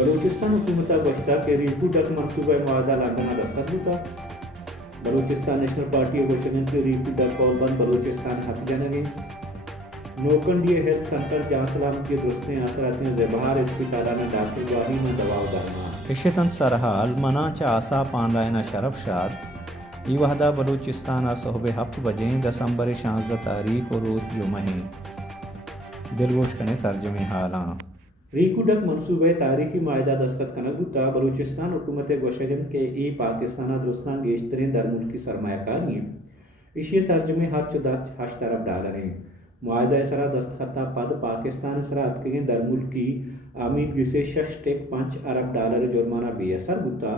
بلوچستان حکومت گوشتہ کہ ریکو ڈک منصوبہ معاہدہ لاندنا دستخط ہوتا بلوچستان نیشنل پارٹی گوشتگن کے ریکو ڈک کولبند بلوچستان حق جنگیں نوکنڈی ہیلتھ سنٹر جہاں سلامتی درستیں اثرات زبہار اسپتالانہ ڈاکٹر واہی میں دواؤ درمان اشتن سرحال مناچ آسا پان رائنا شرف شاد ای وحدہ بلوچستان صحب 7 بجیں دسمبر 16 تاریخ اور روز جمعہ دلگوش کنے سرجمی حالاں ریکو ڈک منصوبہ تاریخی معاہدہ دستخط کنک بوتا بلوچستان حکومت گوشگند کے ای پاکستانہ درستان گیشترین در ملکی سرمایہ کاری اشی سرجمی ہر چدر 8 ارب ڈالر ہیں معاہدہ سرا دستخطہ پد پاکستان سرا اتکیں در ملکی آمید گسے 6.5 ارب ڈالر جرمانہ بے اثر بوتا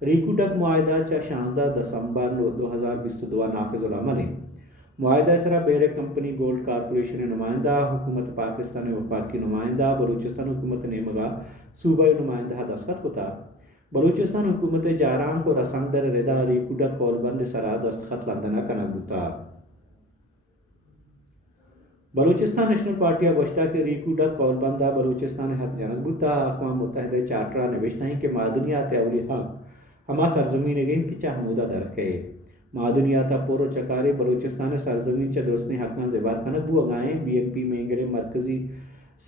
ریکو ڈک معاہدہ 16 دسمبر 2022 نافذ العمل ہے معاہدہ سرا بیر کمپنی گولڈ کارپوریشن نمائندہ حکومت پاکستان وفاقی نمائندہ بلوچستان حکومت نیمگا صوبائی نمائندہ دستخط ہوتا بلوچستان حکومت جارام کو رسنگ در ردا ریکو ڈک کولبند سرا دستخط لندنا کنک ہوتا بلوچستان نیشنل پارٹی گوشتہ کہ ریکو ڈک کولبندہ بلوچستان حق جنگ بوتا اقوام متحدہ چارٹرہ نوشتہ ہیں کہ معدنیات اولی حق ہما سرزمین گیم کی چاہ حمودہ درکے معدنیاتا پورو چکارے بلوچستان سرزمین چا درستنے حقان زبار کنک بو اگائیں بی ایم پی مینگرے مرکزی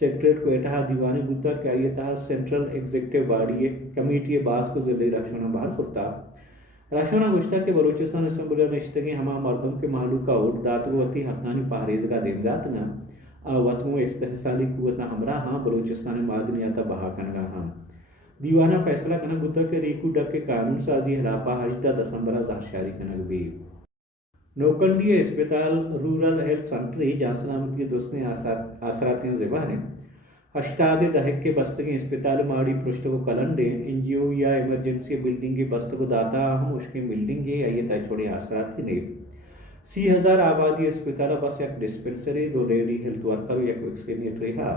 سیکٹریٹ کوئٹہ دیوانے بوتا کہ آئیے تہا سینٹرل ایگزیکٹیو باڈی کمیٹی باز کو ذلی راشونہ باہر سرتا راشونہ گوشتہ کہ بلوچستان اسمبلیوں نشتگیں ہما مردم کے محلو کا اوٹ داتو وطی حقانی پاہریزگاہ دیم داتنا وطمو استحصالی قوتنا ہمراہ ہاں بلوچستان معدنیاتا بہا کنگا ہاں دیوانہ فیصلہ کنک ہوتا کہ ریکو ڈک کے قانون سازی ہراپا 18 دسمبر ظاہر شاری کنک بھی نوکنڈی اسپتال رورل ہیلتھ سنٹر جہاں سلامتی دوستنے اثراتیں زبانیں 80 دہک کے بستگیں اسپتال ماڑی پرشت کو کلنڈے NGO یا ایمرجنسی بلڈنگ کے بست کو داتا ہم اس کے بلڈنگ کے آئیے تا چھوڑے اثرات کی نیب 30,000 آبادی اسپتال بس یک ڈسپنسری 2 لیڈی ہیلتھ ورکر یک ویکسینیٹری ہاں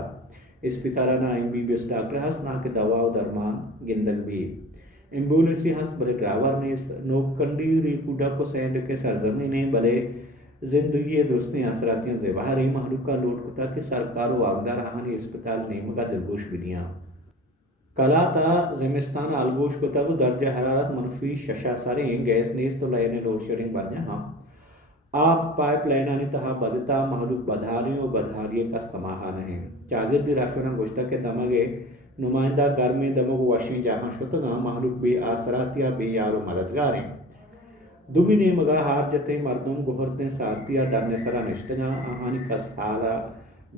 اسپتالانہ MBBS ڈاکٹر ہست نا کہ دوا و درمان گندگ بھی ایمبولنسی ہست بلے ڈرائیور نیست نوکنڈی ریکو ڈک کو سینڈ کے سرزمین نے بلے زندگی درستیں اثراتیں زبہر ای محلوکہ لوٹ کتا کہ سرکار و آگدار آہانی اسپتال نیمگا دلگوش بدیاں کلا تا زمستان آلگوش کتا کو درجہ حرارت منفی 6 ساریں گیس نیست تو لائن لوڈ شیڈنگ بڑھنے ہاں آپ پائپ لائنانی تہا بدتا محلوک بدھالیوں و بدھالیے کا سماہا نہیں چاگردی راشونہ گوشتہ کے دمگے نمائندہ گرمی دمگ واشیں جہاں شتگاں محلوک بے آثراتیا بے یار و مددگاریں دومی نیمگا ہار جتے مردم گہرتیں سارتیا ڈرنے سرا نشتگاں آہانی کا سالہ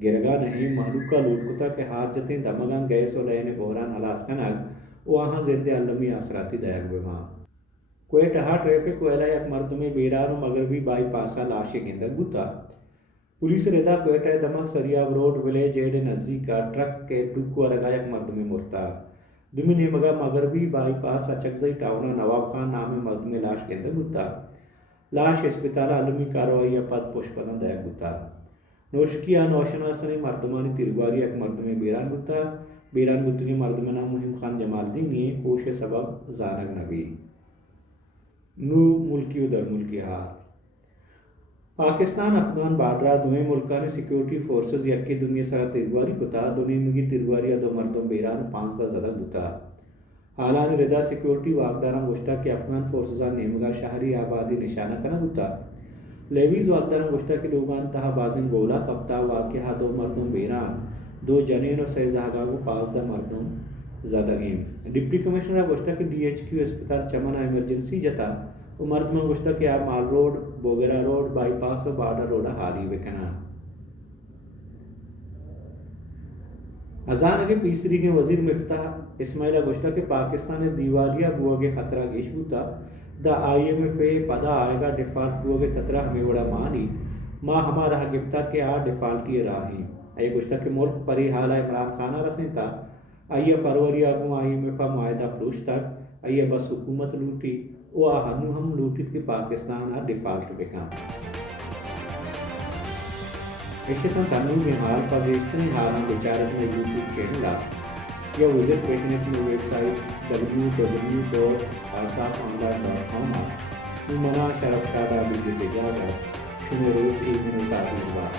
گرگا نہیں محلوکہ لوٹ کتا کہ ہار جتے دمگاں گیس و لین بحران علاس کنگ و آہاں زندے علمی آثراتی دائر ہوئے ماں کوئٹہ ٹریفک ویلا یک مردمی بیران و مغربی بائی پاسا لاشے گندگ بوتا پولیس ردا کوئٹہ دمک سریاب روڈ ولیج ایڈ نزدیک کا ٹرک کے ڈکو رگا یک مردمی مرتا دمی نیمگا مغربی بائی پاس اچکزئی ٹاؤنا نواب خان نامی مردمی لاش گندگ بوتا لاش اسپتال علمی کاروائی پد پوشپنن دائک بوتا نوشکیا نوشنا سنی مردمانی تیرگواری یک مردمی بیران بوتا بیران بوتگی مردمنا مہم خان جمال دینی کوش سبب زانگ نبی نو ملکی و در ملکی ہاتھ پاکستان افغان بارڈرہ دویں ملکانی سیکیورٹی فورسز یکی دنیا سرا تیرگواری کتا دونی مگی تیرگواری دو مردم بیران 15 زدہ بوتا حالان ردا سیکیورٹی واقداران گوشتا کہ افغان فورسزان نیمگا شہری آبادی نشانہ کنا بوتا لیویز واقداران گوشتا کہ لوگان تہا بازن گولا کپتا واقعہ 2 مردم بیران 2 جنین و 6 زہگاں کو 15 مردم زدگیم ڈپٹی کمشنر گوشتا کہ DHQ اسپتال چمنہ ایمرجنسی جتا و مردمان گوشتا کہ آپ مال روڈ بوگرہ روڈ بائی پاس و بارڈر روڈ حالی بکنا ازان اگے پیسری کے وزیر مفتاح اسماعیلہ گوشتا کہ پاکستان دیوالیہ بوگے خطرہ گیش بوتا دا IMF پدا آئے گا ڈیفالٹ بوگے خطرہ ہمیں وڑا مانی ماں ہمارا گفتا کہ ڈیفالٹی راہی آئیے گوشتا کہ ملک پری حالہ عمران خانہ رسیں تا آئیے فروری آگوں IMF معاہدہ پلوش تک آئیے بس حکومت لوٹی وہ ہنو ہم لوٹت کے پاکستان ڈیفالٹ بکام اشتن قانون میں حال پر ریشتنی حالان بچارت میں YouTube چینل یا وزٹ کرنے کی ویب سائٹ www.asafamla.com منا شرف شادہ بھی جاتا شنو روز ایک منو تاکہ بات